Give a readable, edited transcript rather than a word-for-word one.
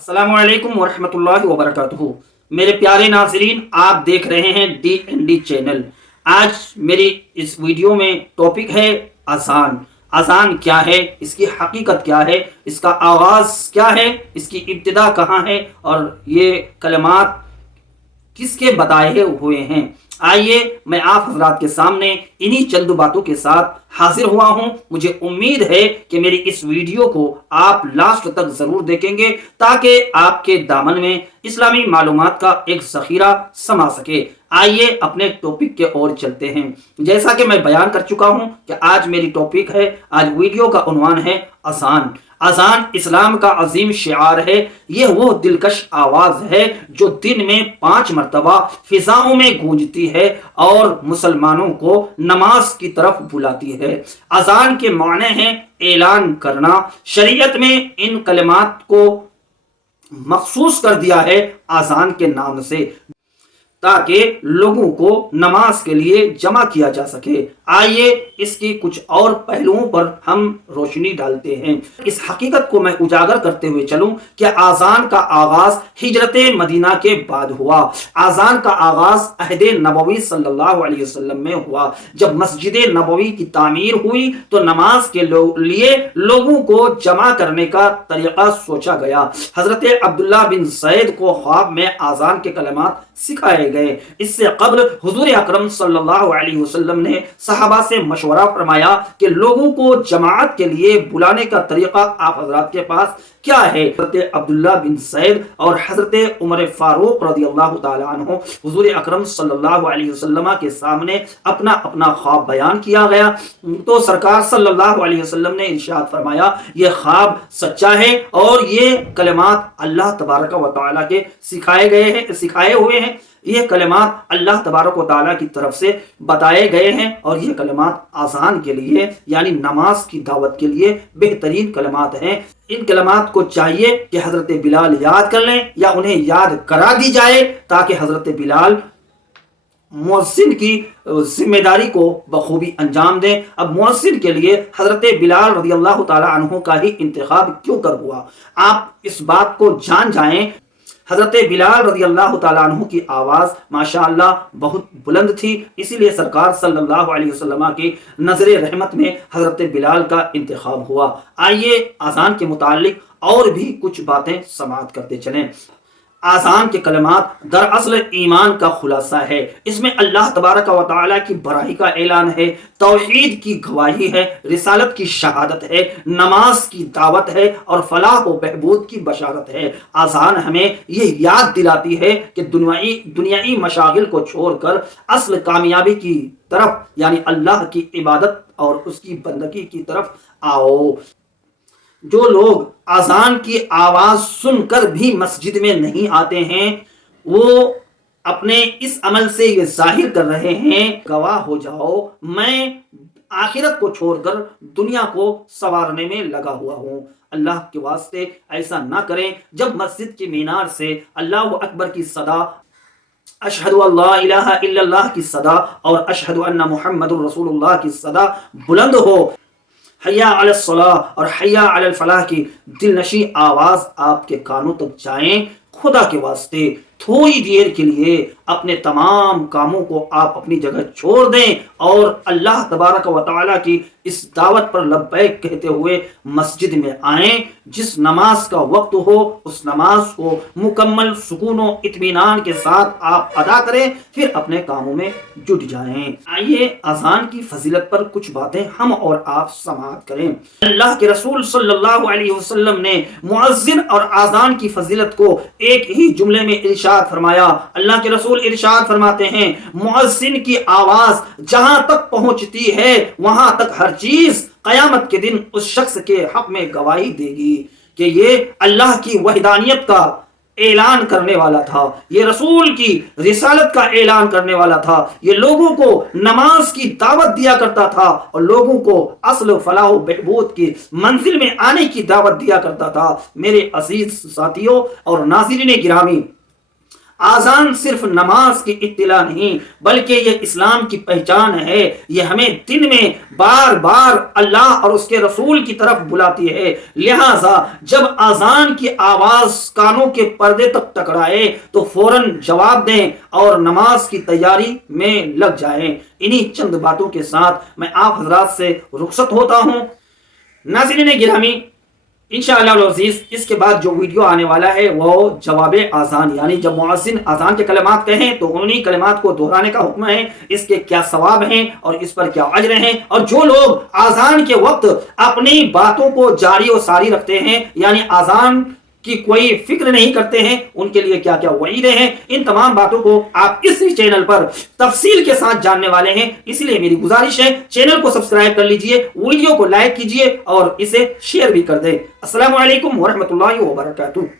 अस्सलामु अलैकुम वरहमतुल्लाहि वबरकातुहू। मेरे प्यारे नाज़रीन, आप देख रहे हैं DND चैनल। आज मेरी इस वीडियो में टॉपिक है अज़ान। अज़ान क्या है, इसकी हकीकत क्या है, इसका आगाज़ क्या है, इसकी इब्तिदा कहाँ है और ये कलमात किसके बताए हुए हैं। आइए मैं आप हजरात के सामने इन्हीं चंद बातों के साथ हाजिर हुआ हूं। मुझे उम्मीद है कि मेरी इस वीडियो को आप लास्ट तक जरूर देखेंगे ताकि आपके दामन में इस्लामी मालूमात का एक जखीरा समा सके। आइए अपने टॉपिक के ओर चलते हैं। जैसा कि मैं बयान कर चुका हूं कि आज मेरी टॉपिक है, आज वीडियो का उन्वान है अज़ान। अज़ान इस्लाम का अजीम शिआर है। यह वो दिलकश आवाज है जो दिन में 5 मरतबा फिजाओं में गूंजती है और मुसलमानों को नमाज की तरफ बुलाती है। अज़ान के माने हैं ऐलान करना। शरीयत में इन कलिमात को मखसूस कर दिया है अज़ान के नाम से, ताकि लोगों को नमाज के लिए जमा किया जा सके। आइए इसकी कुछ और पहलुओं पर हम रोशनी डालते हैं। इस हकीकत को मैं उजागर करते हुए चलूं कि आज़ान का आगाज हिजरत मदीना के बाद हुआ। आज़ान का आगाज अहद नबवी सल्लल्लाहु अलैहि वसल्लम में हुआ। जब मस्जिद नबवी की तामीर हुई तो नमाज के लिए लोगों को जमा करने का तरीका सोचा गया। हजरत अब्दुल्ला बिन सैद को ख्वाब में आज़ान के कलमात सिखाए गए। इससे कब्ल हुजूर अकरम सल्लल्लाहु अलैहि वसल्लम ने सहाबा से मशवरा फरमाया कि लोगों को जमात के लिए बुलाने का तरीका आप हजरात के पास क्या है। हजरत अब्दुल्ला बिन सैद और हजरत उमर फारूक रज़ियल्लाहु ताला अन्हु हुजूर अकरम सल्लल्लाहु अलैहि वसल्लम के सामने अपना अपना ख्वाब बयान किया गया। तो सरकार सल्लल्लाहु अलैहि वसल्लम ने इरशाद फरमाया, ये ख्वाब सच्चा है और ये कलिमात अल्लाह तबारक व तआला के सिखाए हुए हैं। ये कलिमात अल्लाह तबारक व तआला की तरफ से बताए गए हैं और ये कलिमात आज़ान के लिए यानी नमाज की दावत के लिए बेहतरीन कलिमात हैं। इन कलिमात को चाहिए कि हजरत बिलाल याद कर लें या उन्हें याद करा दी जाए ताकि हजरत बिलाल मुअज्जिन की जिम्मेदारी को बखूबी अंजाम दें। अब मुअज्जिन के लिए हजरत बिलाल रज़ियल्लाहु ताला अन्हु का ही इंतखाब क्यों कर हुआ, आप इस बात को जान जाएं। हजरत बिलाल रज़ियल्लाहु ताला अन्हु की आवाज़ माशाअल्लाह बहुत बुलंद थी, इसीलिए सरकार सल्लल्लाहु अलैहि वसल्लम की नजर रहमत में हजरत बिलाल का इंतखाब हुआ। आइए अज़ान के मुतालिक और भी कुछ बातें समाअत करते चलें। आज़ान के कलमात दरअसल ईमान का खुलासा है। इसमें अल्लाह तबारक व तआला की बड़ाई का ऐलान है, तौहीद की गवाही है, रिसालत की शहादत है, नमाज की दावत है और फलाह व बहबूद की बशारत है। आज़ान हमें यह याद दिलाती है कि दुनियाई मशागिल को छोड़कर असल कामयाबी की तरफ यानी अल्लाह की इबादत और उसकी बंदगी की तरफ आओ। जो लोग अज़ान की आवाज सुनकर भी मस्जिद में नहीं आते हैं, वो अपने इस अमल से ये जाहिर कर रहे हैं, गवाह हो जाओ मैं आखिरत को छोड़कर दुनिया को संवारने में लगा हुआ हूँ। अल्लाह के वास्ते ऐसा ना करें। जब मस्जिद की मीनार से अल्लाह अकबर की सदा, अशहदु अल्ला इलाहा इल्लल्लाह की सदा और अशहदु अन्ना मुहम्मदुर रसूलुल्लाह की सदा बुलंद हो, हय्या अल सलाह और हय्या अल फलाह की दिलनशी आवाज आपके कानों तक जाएं, खुदा के वास्ते थोड़ी देर के लिए अपने तमाम कामों को आप अपनी जगह छोड़ दें और अल्लाह तबारक व तआला की इस दावत पर लब्बैक कहते हुए मस्जिद में आएं। जिस नमाज का वक्त हो उस नमाज को मुकम्मल सुकून और इत्मीनान के साथ आप अदा करें, फिर अपने कामों में जुट जाएं। आइए अज़ान की फजीलत पर कुछ बातें हम और आप समाअत करें। अल्लाह के रसूल सल्लल्लाहु अलैहि वसल्लम ने मुअज्जिन और आज़ान की फजीलत को एक ही जुमले में इरशाद फरमाया। अल्लाह के रसूल इरशाद फरमाते हैं, मुअज्जिन की आवाज जहां तक पहुंचती है वहां तक हर चीज कयामत के दिन उस शख्स के हक में गवाही देगी कि ये अल्लाह की वहदानियत का ऐलान करने वाला था, ये रसूल की रिसालत का ऐलान करने वाला था, ये लोगों को नमाज की दावत दिया करता था और लोगों को असल फलाह बहबूद की मंजिल में आने की दावत दिया करता था। मेरे अजीज साथियों और नाज़रीन गिरामी, آزان صرف نماز کی اطلاع نہیں بلکہ یہ اسلام کی پہچان ہے، یہ ہمیں دن میں بار بار اللہ اور اس کے رسول کی طرف بلاتی ہے۔ لہٰذا جب آزان کی آواز کانوں کے پردے تک ٹکرائے تو فوراً جواب دیں اور نماز کی تیاری میں لگ جائیں۔ انہی چند باتوں کے ساتھ میں آپ حضرات سے رخصت ہوتا ہوں۔ ناظرین گرامی، انشاءاللہ العزیز اس کے بعد جو ویڈیو آنے والا ہے وہ جواب آزان، یعنی جب مؤذن آزان کے کلمات کہیں تو انہی کلمات کو دہرانے کا حکم ہے، اس کے کیا ثواب ہیں اور اس پر کیا اجر ہیں، اور جو لوگ آزان کے وقت اپنی باتوں کو جاری و ساری رکھتے ہیں یعنی آزان کی کوئی فکر نہیں کرتے ہیں، ان کے لیے کیا کیا وعیدیں ہیں، ان تمام باتوں کو آپ اسی چینل پر تفصیل کے ساتھ جاننے والے ہیں۔ اس لیے میری گزارش ہے چینل کو سبسکرائب کر لیجئے، ویڈیو کو لائک کیجئے اور اسے شیئر بھی کر دیں۔ السلام علیکم ورحمۃ اللہ وبرکاتہ۔